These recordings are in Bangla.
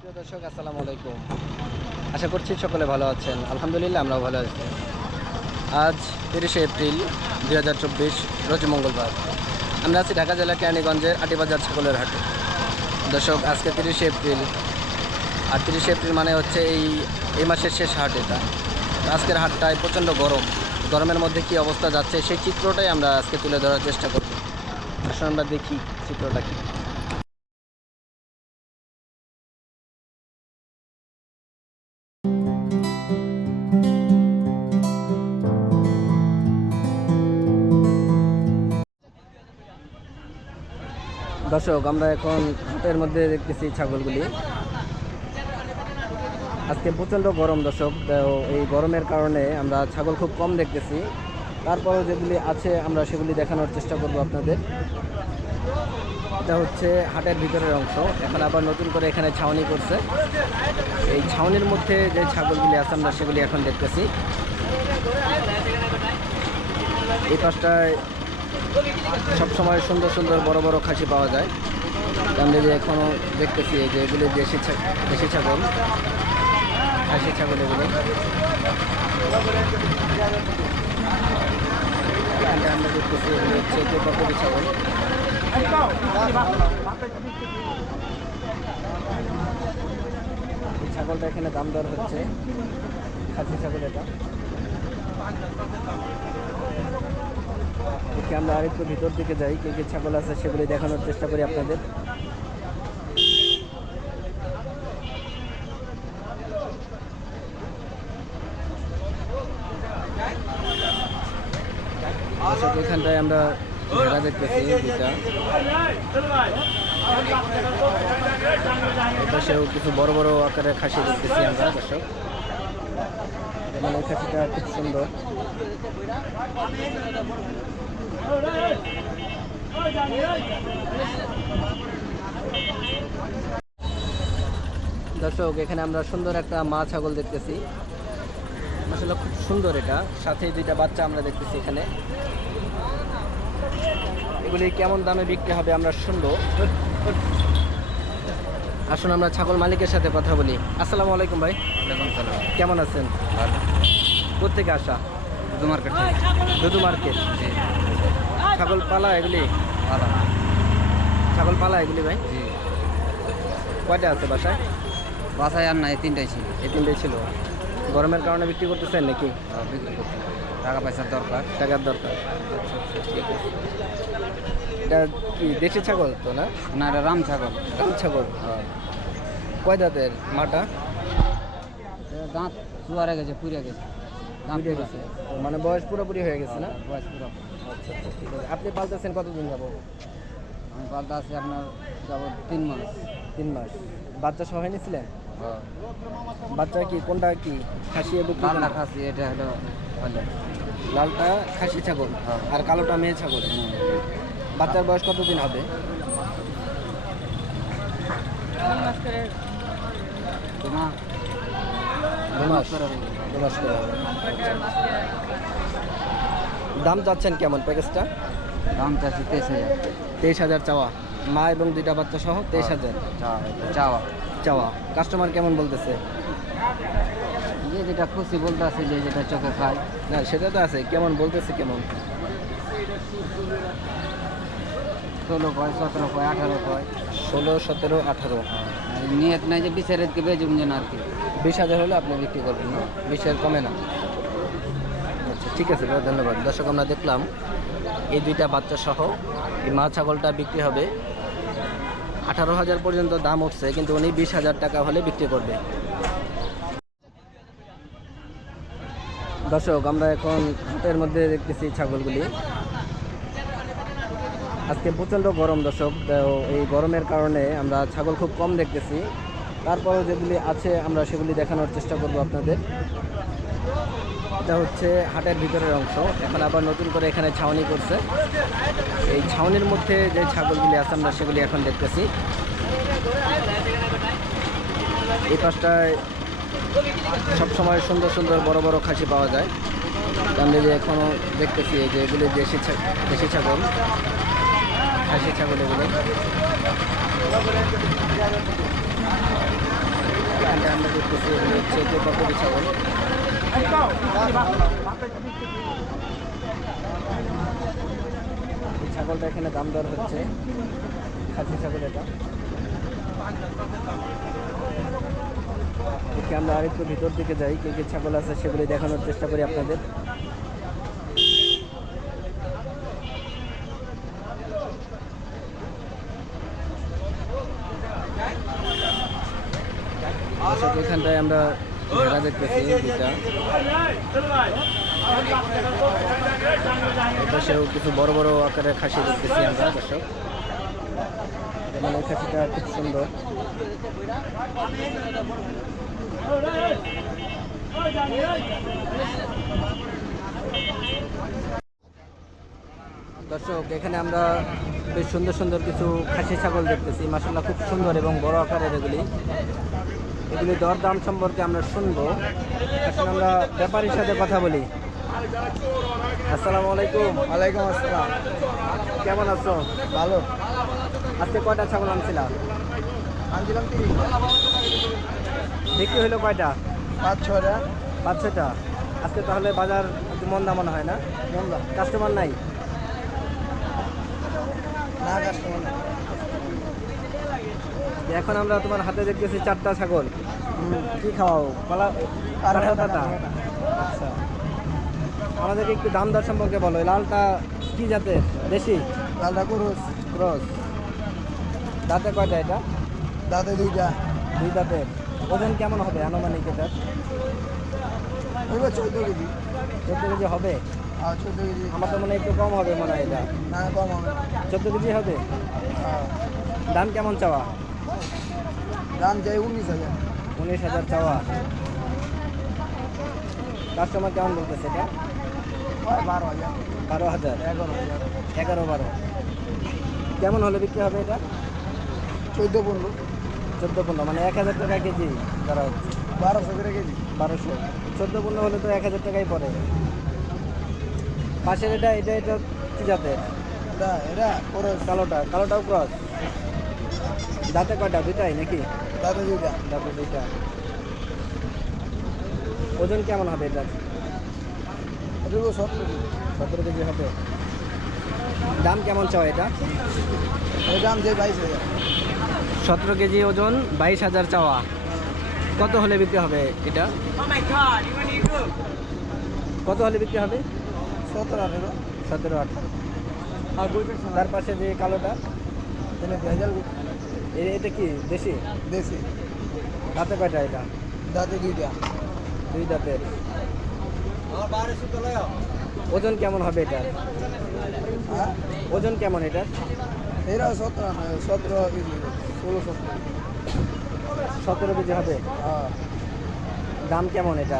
প্রিয় দর্শক আসসালামু আলাইকুম। আশা করছি সকলে ভালো আছেন। আলহামদুলিল্লাহ আমরাও ভালো আছি। আজ ৩০শে এপ্রিল ২০২৪ রোজ মঙ্গলবার। আমরা আছি ঢাকা জেলা কেরানীগঞ্জের আটিবাজার ছাগলের হাটে। দর্শক আজকে ৩০শে এপ্রিল, আর ৩০শে এপ্রিল মানে হচ্ছে এই মাসের শেষ হাট এটা। আজকের হাটটায় প্রচণ্ড গরম। গরমের মধ্যে কী অবস্থা যাচ্ছে সেই চিত্রটাই আমরা আজকে তুলে ধরার চেষ্টা করব। আসলে আমরা দেখি চিত্রটা কী। দর্শক আমরা এখন হাটের মধ্যে দেখতেছি ছাগলগুলি। আজকে প্রচণ্ড গরম দর্শক, এই গরমের কারণে আমরা ছাগল খুব কম দেখতেছি। তারপরেও যেগুলি আছে আমরা সেগুলি দেখানোর চেষ্টা করব আপনাদের। এটা হচ্ছে হাটের ভিতরের অংশ। এখন আবার নতুন করে এখানে ছাউনি করছে। এই ছাউনির মধ্যে যে ছাগলগুলি আছে আমরা সেগুলি এখন দেখতেছি। এই পাশটায় সবসময় সুন্দর সুন্দর বড় বড় খাসি পাওয়া যায়। আমরা যে এখনও দেখতেছি যে এগুলি দেশি ছাগল, খাসি ছাগল এগুলো। আমরা দেখতেছি এগুলো হচ্ছে টোপাকুড়ি ছাগল। এই ছাগলটা এখানে দাম দর হচ্ছে, খাসি ছাগল এটা। আমরা আরেকটু ভিতর দিকে যাই, কে কে ছাগল আছে সেগুলি দেখানোর চেষ্টা করি আপনাদের। এখানটায় আমরা ভেড়া দেখতেছি দুটা, এপাশেও কিছু বড় বড় আকারের খাসি দেখতেছি আমরা দর্শক। মানে এই খাসিটা খুব সুন্দর। দর্শক এখানে আমরা সুন্দর একটা মা ছাগল দেখতেছি, আসলে খুব সুন্দর এটা। সাথে দুইটা বাচ্চা আমরা দেখতেছি এখানে। এগুলি কেমন দামে বিক্রি হবে আমরা শুনবো। আসুন আমরা ছাগল মালিকের সাথে কথা বলি। আসসালামু আলাইকুম ভাই। কেমন আছেন? কোথেকে আসা? দুধু মার্কেট। দুধু মার্কেট। ছাগল পালা এগুলি? ছাগল পালা এগুলি ভাই? কয়টা আছে বাসায়? বাসায় আর নাই, তিনটাই ছিল। এই তিনটাই ছিল। গরমের কারণে বিক্রি করতেছেন নাকি? বিক্রি করতে টাকা পয়সার দরকার। টাকার দরকার। ঠিক আছে। এটা কি দেশি ছাগল তো না? না, এটা রাম ছাগল। রাম ছাগল। কয় দাঁতের মাটা? দাঁত চুয়ারে গেছে, পুড়ে গেছে। পুড়ে গেছে, মানে বয়স পুরোপুরি হয়ে গেছে না? বয়স পুরো। আচ্ছা আচ্ছা, ঠিক আছে। আপনি পালতেছেন কতদিন যাব? আমি পালতে আছি আপনার যাব 3 মাস। 3 মাস। বাচ্চা সহ নিয়েছিলেন? বাচ্চা কি কোনটা, কি খাসি? লালটা খাসি, এটা হলো ভালো। লালটা খাসি ছাগল আর কালোটা মেয়ে ছাগল। বাচ্চার বয়স কতদিন হবে? 2 মাস। 2 মাস করে হবে। দাম যাচ্ছেন কেমন প্যাকেজটা? দাম চাচ্ছি 23,000। 23,000 চাওয়া, মা এবং দুইটা বাচ্চা সহ 23,000 চাওয়া। চাওয়া। কাস্টমার কেমন বলতেছে? যে যেটা খুশি বলতে আছে, যে যেটা চোখে খায়। না সেটা তো আছে, কেমন বলতেছে কেমন? 16 কয়, 17 কয়, 18 কয়। 16, 17, 18। নিয়ত নাই যে 20-এর রেটকে বেজুম যেন আর কি। 20,000 হলে আপনি বিক্রি করবেন না? 20-এর কমে না? আচ্ছা ঠিক আছে ভাই, ধন্যবাদ। দর্শক আমরা দেখলাম এই দুইটা বাচ্চা সহ এই মা ছাগলটা বিক্রি হবে 18,000 পর্যন্ত দাম উঠছে, কিন্তু উনি 20,000 টাকা হলে বিক্রি করবে। দর্শক আমরা এখন হাটের মধ্যে দেখতেছি ছাগলগুলি। আজকে প্রচণ্ড গরম দর্শক, এই গরমের কারণে আমরা ছাগল খুব কম দেখতেছি। তারপরেও যেগুলি আছে আমরা সেগুলি দেখানোর চেষ্টা করব আপনাদের। এটা হচ্ছে হাটের ভিতরের অংশ। এখন আবার নতুন করে এখানে ছাউনি করছে। এই ছাউনির মধ্যে যে ছাগলগুলি আছে আমরা সেগুলি এখন দেখতেছি। এই পাশটায় সবসময় সুন্দর সুন্দর বড় বড় খাসি পাওয়া যায়। আমরা যে এখনও দেখতেছি যে এগুলি দেশি ছাগল, খাসি ছাগল এগুলো। আমরা দেখতেছি এগুলো হচ্ছে তোতাপুরি ছাগল। এই ছাগলটা এখানে দাম দর হচ্ছে, খাসি ছাগল এটা। ওকে আমরা আরেকটু ভিতর দিকে যাই, কে কে ছাগল আছে সেগুলি দেখানোর চেষ্টা করি আপনাদের। এখানটায় আমরা ভেড়া দেখতেছি দুটা, এপাশেও কিছু বড় বড় আকারের খাসি দেখতেছি আমরা দর্শক। মানে এই খাসিটা খুব সুন্দর। দর্শক এখানে আমরা বেশ সুন্দর সুন্দর কিছু খাসি ছাগল দেখতেছি, মাশাআল্লাহ খুব সুন্দর এবং বড় আকারের এগুলি। এগুলি দরদাম সম্পর্কে আমরা শুনবো। আসলে আমরা ব্যাপারীর সাথে কথা বলি। আসসালামু আলাইকুম। ওয়ালাইকুম আসসালাম। কেমন আছো? ভালো। আজকে কয়টা ছাগল আনছিলাম? আনছিলাম 30। বিক্রি হলো কয়টা? 5-6টা। 5-6টা। আজকে তাহলে বাজার একটু মন্দা মনে হয় না? মন্দা। কাস্টমার নাই? না, কাস্টমার না। এখন আমরা তোমার হাতে দেখতেছি 4টা ছাগল। কি খাওয়াও? কলা কাটা? আচ্ছা, আমাদেরকে একটু দাম দর সম্পর্কে বলো। এই লালটা কি জাতের? দেশি? লালটা ক্রস। ক্রস। দাঁতে কয়টা এটা? দাঁতে 2টা। 2 দাঁতের। ওজন কেমন হবে আনুমানিক এটার? ওই 14 কেজি। 14 কেজি হবে? আর 14 কেজি। আমার তো মনে হয় একটু কম হবে মনে হয় এটা। না, কম হবে। 14 কেজি হবে? হ্যাঁ। দাম কেমন চাওয়া? দাম চাই 19,000। 19,000 চাওয়া। কাস্টমার কেমন বলতেছে এটা? 12,000। 12,000। 11,000। 11-12। কেমন হলে বিক্রি হবে এটা? 14-15। 14-15 মানে 1,000 টাকা কেজি ধরা হচ্ছে। 1200 করে কেজি। 1200। 14-15 হলে তো 1,000 টাকাই পড়ে। পাশের এটা এটা এটা কি জাতের? এটা ক্রস। কালোটাও ক্রস। দাঁতে কয়টা? 2টাই নাকি? দাঁতে 2টা। দাঁতে 2টা। ওজন কেমন হবে এটা? এটা 17 কেজি। 17 কেজি হবে। দাম কেমন চাও এটা? এর দাম চাই 22,000। 17 কেজি ওজন, 22,000 চাওয়া। কত হলে বিক্রি হবে এটা? কত হলে বিক্রি হবে? 17-18। 17-18। আর তার পাশে যে কালোটা, এনে 2,000 এটা কি দেশি? দেশি। দাঁতে কয়টা এটা? দাঁতে 2টা। 2 দাঁতের। ওজন কেমন হবে এটা? হ্যাঁ, ওজন কেমন এটা? এরা 17 কেজি। 16-17। 17 কেজি হবে। হ্যাঁ। দাম কেমন এটা?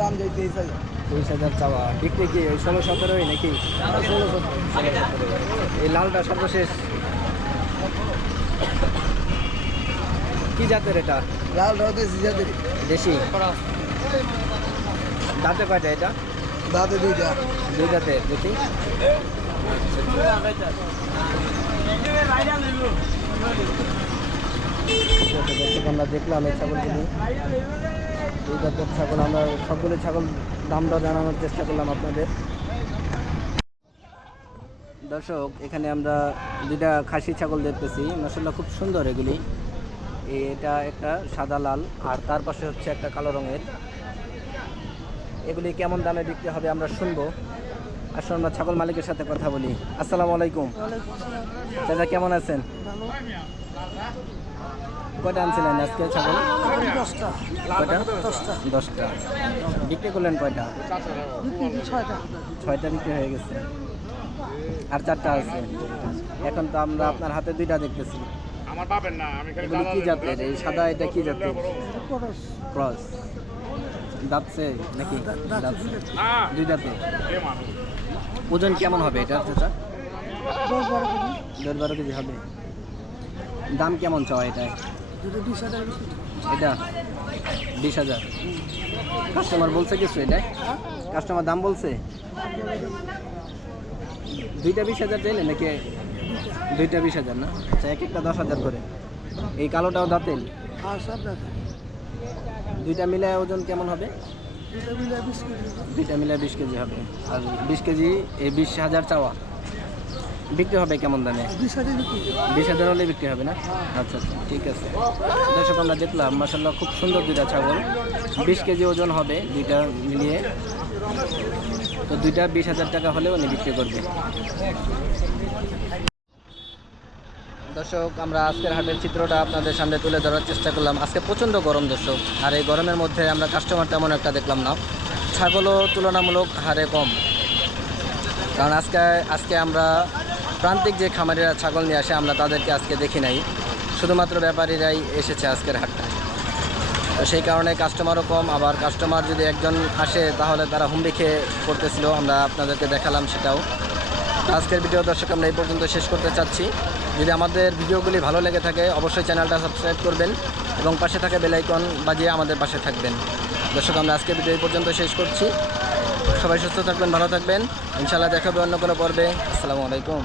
দাম চাই 23,000। 20,000 চাওয়া। বিক্রি কি ওই 16-17 নাকি? 16-17। এই লালটা সর্বশেষ কি জাতের এটা? লালটাও দেশি জাতের। দেশি। দাঁতে কয়টা এটা? দাঁতে 2টা। 2 দাঁতের। দেখি। আমরা দেখলাম এই ছাগলগুলি, 2 দাঁতের ছাগল। আমরা সবগুলো ছাগল দাম দর জানানোর চেষ্টা করলাম আপনাদের। দর্শক এখানে আমরা 2টা খাসি ছাগল দেখতেছি, মাশাআল্লাহ খুব সুন্দর এগুলি। এটা একটা সাদা লাল আর তার পাশে হচ্ছে একটা কালো রঙের। এগুলি কেমন দামে বিক্রি হবে আমরা শুনবো। আসলে আমরা ছাগল মালিকের সাথে কথা বলি। আসসালামু আলাইকুম। চাচা কেমন আছেন? কয়টা আনছিলেন আজকে ছাগল? 10টা। কয়টা? 10টা। বিক্রি করলেন কয়টা? 6টা বিক্রি হয়ে গেছে, আর 4টা আছে। এখন তো আমরা আপনার হাতে 2টা দেখতেছি। আমার পাবেন না, আমি খালি এগুলি কি জাতের? এই সাদা এটা কি জাতের? ক্রস। দাঁতছে নাকি? দাঁতছে। না 2 দাঁতে। এ মানুষ ওজন কেমন হবে এটা চাচা? 10-12 কেজি হবে। দাম কেমন চাওয়া এটা? এটা 20,000। কাস্টমার বলছে কিছু এটা? কাস্টমার দাম বলছে? 2টা 20,000 চাইলে নাকি? 2টা 20,000 না? আচ্ছা, এক একটা 10,000 করে। এই কালোটাও দাঁতেল? হ্যাঁ সব দাদা দুইটা মিলে ওজন কেমন হবে? দুটো মিলে 20 কেজি দুইটা মিলে 20 কেজি হবে। আর 20 কেজি এই 20,000 চাওয়া, বিক্রি হবে কেমন দামে? 20,000 বিক্রি 20,000 হলে বিক্রি হবে না? আচ্ছা আচ্ছা, ঠিক আছে। দর্শক আমরা দেখলাম মাশাআল্লাহ খুব সুন্দর দুইটা ছাগল, 20 কেজি ওজন হবে দুইটা মিলিয়ে। তো দুইটা 20,000 টাকা হলে উনি বিক্রি করবে। দর্শক আমরা আজকের হাটের চিত্রটা আপনাদের সামনে তুলে ধরার চেষ্টা করলাম। আজকে প্রচণ্ড গরম দর্শক, আর এই গরমের মধ্যে আমরা কাস্টমার তেমন একটা দেখলাম না। ছাগলও তুলনামূলক হারে কম, কারণ আজকে আমরা প্রান্তিক যে খামারিরা ছাগল নিয়ে আসে আমরা তাদেরকে আজকে দেখি নাই, শুধুমাত্র ব্যাপারীরাই এসেছে আজকের হাটটায়। তো সেই কারণে কাস্টমারও কম, আবার কাস্টমার যদি একজন আসে তাহলে তারা হুমড়ি খেয়ে করতেছিল, আমরা আপনাদেরকে দেখালাম সেটাও। আজকের ভিডিও দর্শক আমরা এই পর্যন্ত শেষ করতে চাচ্ছি। যদি আমাদের ভিডিওগুলি ভালো লেগে থাকে অবশ্যই চ্যানেলটা সাবস্ক্রাইব করবেন এবং পাশে থাকা বেল আইকন বাজিয়ে আমাদের পাশে থাকবেন। দর্শক আমরা আজকের ভিডিও এই পর্যন্ত শেষ করছি। সবাই সুস্থ থাকবেন, ভালো থাকবেন, ইনশাআল্লাহ দেখা হবে অন্য কোনো পর্বে। আসসালামু আলাইকুম।